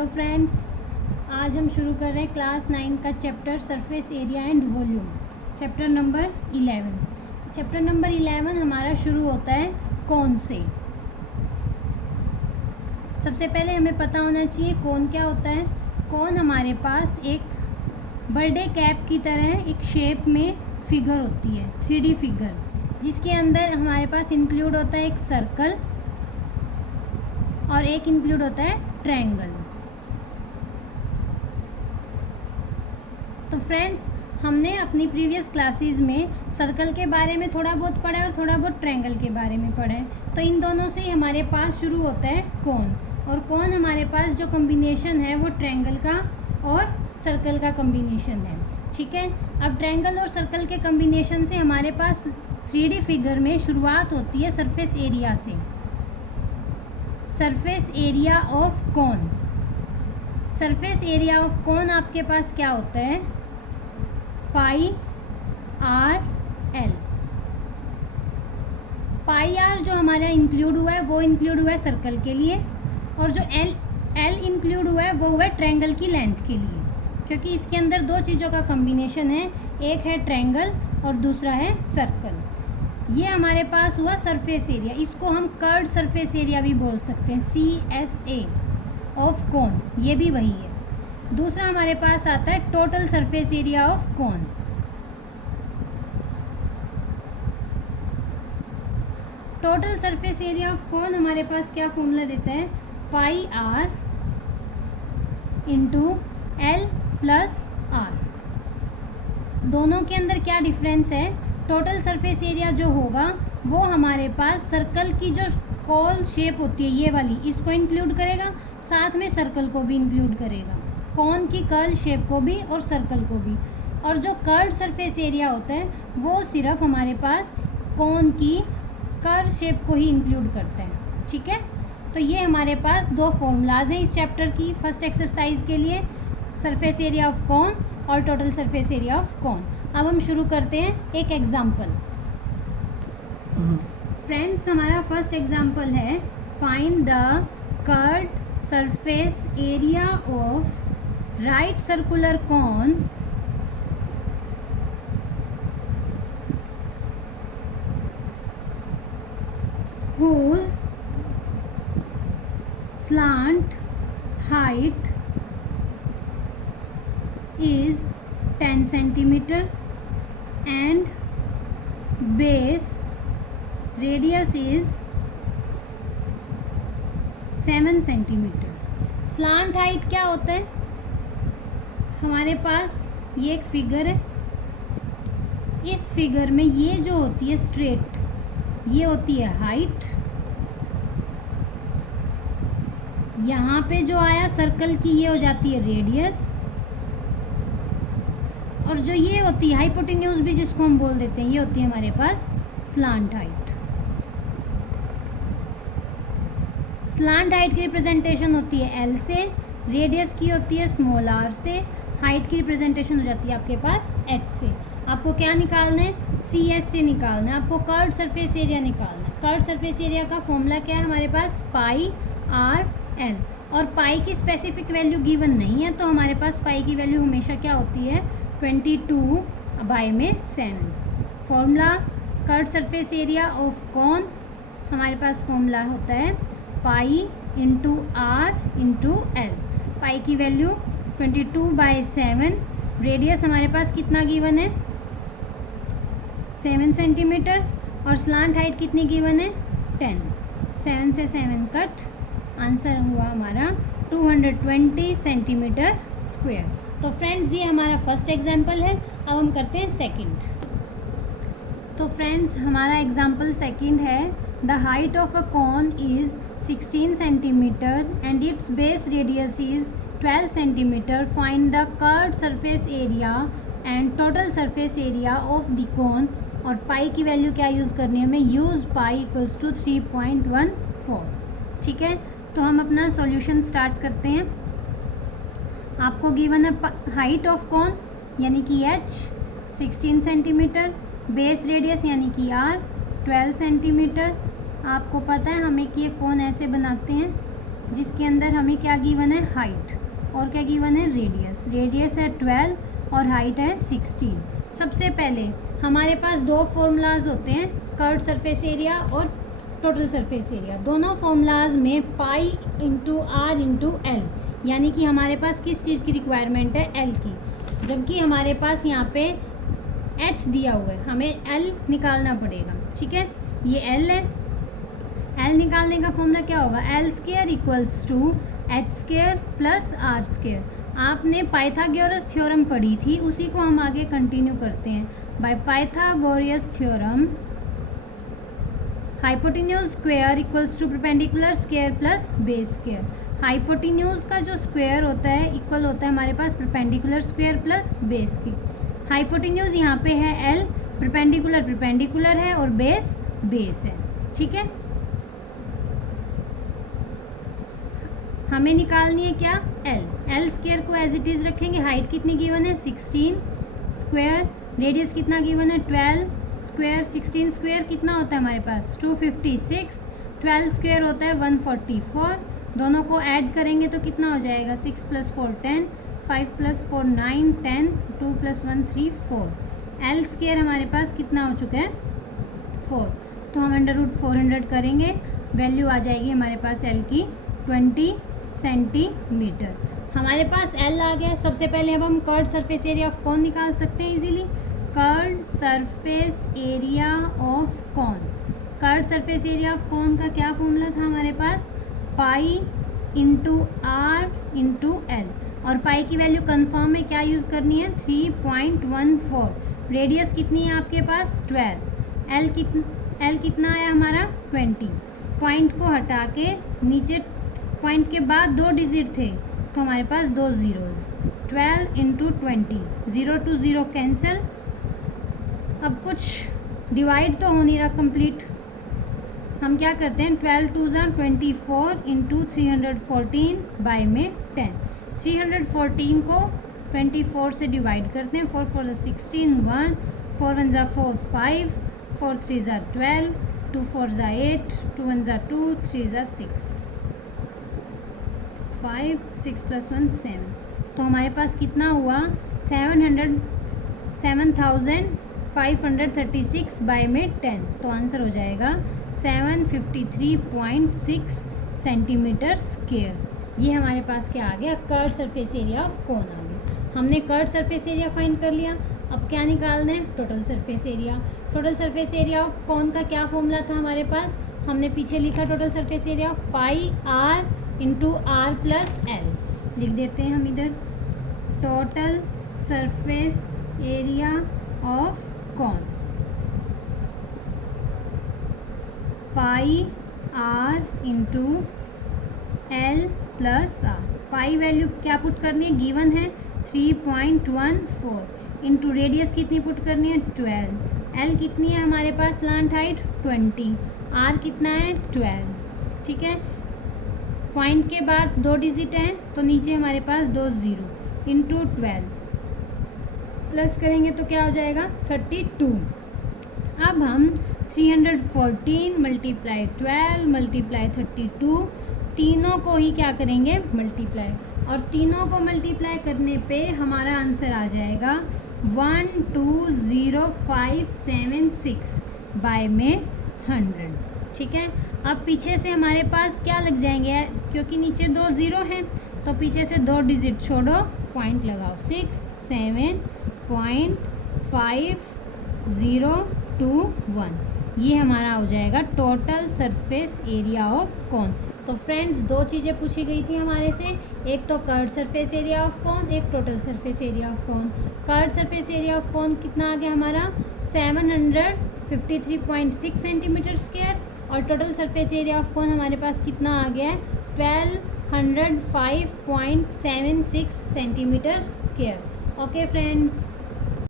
Hello friends, आज हम शुरू कर रहे हैं क्लास 9 का chapter surface area and volume, chapter number 11। Chapter number 11 हमारा शुरू होता है कौन से। सबसे पहले हमें पता होना चाहिए कौन क्या होता है। कौन हमारे पास एक बर्थडे कैप की तरह एक शेप में फिगर होती है, 3D फिगर, जिसके अंदर हमारे पास इंक्लूड होता है एक सर्कल और एक इंक्लूड होता है ट्रायंगल। तो फ्रेंड्स, हमने अपनी प्रीवियस क्लासेस में सर्कल के बारे में थोड़ा बहुत पढ़ा है और थोड़ा बहुत ट्रायंगल के बारे में पढ़ा है। तो इन दोनों से ही हमारे पास शुरू होता है कौन, और कौन हमारे पास जो कॉम्बिनेशन है वो ट्रायंगल का और सर्कल का कॉम्बिनेशन है। ठीक है, अब ट्रायंगल और सर्कल के कॉम्बिनेशन से हमारे पास 3D फिगर में शुरुआत होती है सरफेस एरिया से। सरफेस एरिया ऑफ कौन, सरफेस एरिया ऑफ कौन आपके पास क्या होता है, pi R L. Pi are जो हमारा इंक्लूड हुआ है वो इंक्लूड हुआ है सर्कल के लिए, और जो एल इंक्लूड हुआ है वो हुआ है ट्रायंगल की लेंथ के लिए, क्योंकि इसके अंदर दो चीज़ों का कॉम्बिनेशन है, एक है ट्रायंगल और दूसरा है सर्कल। ये हमारे पास हुआ सरफेस एरिया, इसको हम कर्व्ड सरफेस एरिया भी बोल सकते हैं, CSA ऑफ कौन, ये भी वही है। दूसरा हमारे पास आता है total surface area of cone. Total surface area of cone हमारे पास क्या फॉर्मूला देता है, pi r into l plus r. दोनों के अंदर क्या डिफरेंस है, टोटल सरफेस एरिया जो होगा वो हमारे पास सर्कल की जो कॉल शेप होती है ये वाली, इसको इंक्लूड करेगा, साथ में सर्कल को भी इंक्लूड करेगा, कॉन की कर्ल शेप को भी और सर्कल को भी। और जो कर्व्ड सरफेस एरिया होता है वो सिर्फ हमारे पास कॉन की कर्व शेप को ही इंक्लूड करता है। ठीक है, तो ये हमारे पास दो फॉर्मूलाज हैं इस चैप्टर की फर्स्ट एक्सरसाइज के लिए, सरफेस एरिया ऑफ कॉन और total surface area of cone. अब हम शुरू करते हैं एक एग्जाम्पल। फ्रेंड्स, हमारा फर्स्ट एग्जाम्पल है, find the curved surface area of right circular cone whose slant height is 10 centimeter and base radius is 7 centimeter। Slant height क्या होता है, हमारे पास ये एक फिगर है, इस फिगर में ये जो होती है स्ट्रेट, ये होती है हाइट, यहाँ पे जो आया सर्कल की ये हो जाती है रेडियस, और जो ये होती है हाइपोटेन्यूज भी जिसको हम बोल देते हैं, ये होती है हमारे पास स्लांट हाइट। स्लांट हाइट की रिप्रेजेंटेशन होती है एल से, रेडियस की होती है स्मॉल आर से, हाइट की रिप्रेजेंटेशन हो जाती है आपके पास एच से। आपको क्या निकालना है, CS से निकालना है, आपको कर्व्ड सरफेस एरिया निकालना है। कर्व्ड सरफेस एरिया का फॉर्मूला क्या है हमारे पास, पाई आर एल, और पाई की स्पेसिफिक वैल्यू गिवन नहीं है, तो हमारे पास पाई की वैल्यू हमेशा क्या होती है, 22/7। Formula curved surface area of cone, हमारे पास फॉर्मूला होता है pi into r into l. Pi की वैल्यू 22/7, रेडियस हमारे पास कितना गिवन है, 7 सेंटीमीटर, और स्लांट हाइट कितनी गिवन है, 10। 7 से 7 कट, आंसर हुआ हमारा 220 सेंटीमीटर स्क्वायर। तो फ्रेंड्स, ये हमारा फर्स्ट एग्जाम्पल है। अब हम करते हैं सेकंड। तो फ्रेंड्स, हमारा एग्जाम्पल सेकंड है, the height of a cone is 16 centimetre and its base radius is 12 centimetre. Find the curved surface area and total surface area of the cone. और pi की वैल्यू क्या use करनी है हमें, use pi equals to 3.14। ठीक है, तो हम अपना सॉल्यूशन स्टार्ट करते हैं। आपको गिवन है हाइट ऑफ कॉन यानी कि h 16 सेंटीमीटर, बेस रेडियस यानी कि r 12 सेंटीमीटर। आपको पता है हमें कि ये कौन ऐसे बनाते हैं, जिसके अंदर हमें क्या गिवन है, हाइट, और क्या गिवन है, रेडियस। रेडियस है 12 और हाइट है 16। सबसे पहले हमारे पास दो फॉर्मूलाज होते हैं, कर्व्ड सरफेस एरिया और टोटल सरफेस एरिया। दोनों फॉर्मूलाज में pi into r into l, यानी कि हमारे पास किस चीज़ की रिक्वायरमेंट है, एल की, जबकि हमारे पास यहाँ पे एच दिया हुआ है, हमें एल निकालना पड़ेगा। ठीक है, ये एल है। एल निकालने का फॉर्मूला क्या होगा, l square equals to h square plus r square. आपने पाइथागोरस थ्योरम पढ़ी थी, उसी को हम आगे कंटिन्यू करते हैं। By Pythagoras theorem hypotenuse square equals to perpendicular square plus base square. Hypotenuse का जो स्क्वायर होता है इक्वल होता है हमारे पास परपेंडिकुलर स्क्वायर प्लस बेस की। हाइपोटेन्यूज यहाँ पे है एल, परपेंडिकुलर परपेंडिकुलर है और बेस बेस है। ठीक है, हमें निकालनी है क्या, एल। एल स्क्वायर को एज इट इज़ रखेंगे। हाइट कितनी गिवन है, 16 स्क्वायर। रेडियस कितना गिवन है, 12 स्क्वायर। 16 स्क्वायर कितना होता है हमारे पास, 256। 12 स्क्वायर होता है 144। दोनों को ऐड करेंगे तो कितना हो जाएगा, 6 + 4 10, 5 + 4 9 10, 2 + 1 3 4। एल स्क्वायर हमारे पास कितना हो चुका है, 4। तो हम √400 करेंगे, वैल्यू आ जाएगी हमारे पास एल की 20 सेंटीमीटर। हमारे पास एल आ गया। सबसे पहले अब हम curved surface area of cone निकाल सकते हैं easily. Curved surface area of cone, curved surface area of cone का क्या फॉर्मूला था हमारे पास, pi into r into l. और पाई की वैल्यू कंफर्म है, क्या यूज़ करनी है, 3.14। रेडियस कितनी है आपके पास, 12। एल कितना आया हमारा, 20। पॉइंट को हटा के नीचे पॉइंट के बाद 2 डिजिट थे तो हमारे पास 2 ज़ीरोज़, 12 × 20, 0 to 0 कैंसिल। अब कुछ डिवाइड तो हो नहीं रहा कंप्लीट, हम क्या करते हैं, 12 × 2 = 24 × 314 बाय में 10। 314 को 24 से डिवाइड करते हैं। 4 4 16, 1 4 1 4 5, 4 3 12, 2 4 8, 2 1 2, 3 6, 5 6 + 1 7। तो हमारे पास कितना हुआ, 7,536 बाय में 10। तो आंसर हो जाएगा 753.6 सेंटीमीटर स्क्वायर। ये हमारे पास क्या आ गया, curved surface area of cone आ गया। हमने कर्व्ड सरफेस एरिया फाइंड कर लिया। अब क्या निकालना है, total surface area. Total surface area of cone का क्या फॉर्मूला था हमारे पास, हमने पीछे लिखा total surface area of pi r into r plus l. लिख देते हैं हम इधर, total surface area of cone pi r into l plus r. Pi value क्या पुट करनी है, गिवन है 3.14, इंटू रेडियस कितनी पुट करनी है, 12। एल कितनी है हमारे पास, स्लांट हाइट 20। आर कितना है, 12। ठीक है, पॉइंट के बाद 2 डिजिट हैं तो नीचे हमारे पास 2 ज़ीरो, इंटू 12 प्लस करेंगे तो क्या हो जाएगा, 32। अब हम 314 × 12 × 32, तीनों को ही क्या करेंगे, मल्टीप्लाई। और तीनों को मल्टीप्लाई करने पे हमारा आंसर आ जाएगा 120,576 बाय में 100। ठीक है, अब पीछे से हमारे पास क्या लग जाएंगे, क्योंकि नीचे 2 ज़ीरो हैं तो पीछे से 2 डिजिट छोड़ो, पॉइंट लगाओ, 67.5021। ये हमारा हो जाएगा total surface area of cone. तो फ्रेंड्स, 2 चीज़ें पूछी गई थी हमारे से, एक तो curved surface area of cone, एक total surface area of cone. Curved surface area of cone कितना आ गया हमारा, 753.6 सेंटीमीटर स्क्वायर। और total surface area of cone हमारे पास कितना आ गया है, 1205.76 सेंटीमीटर स्क्वायर। Okay friends.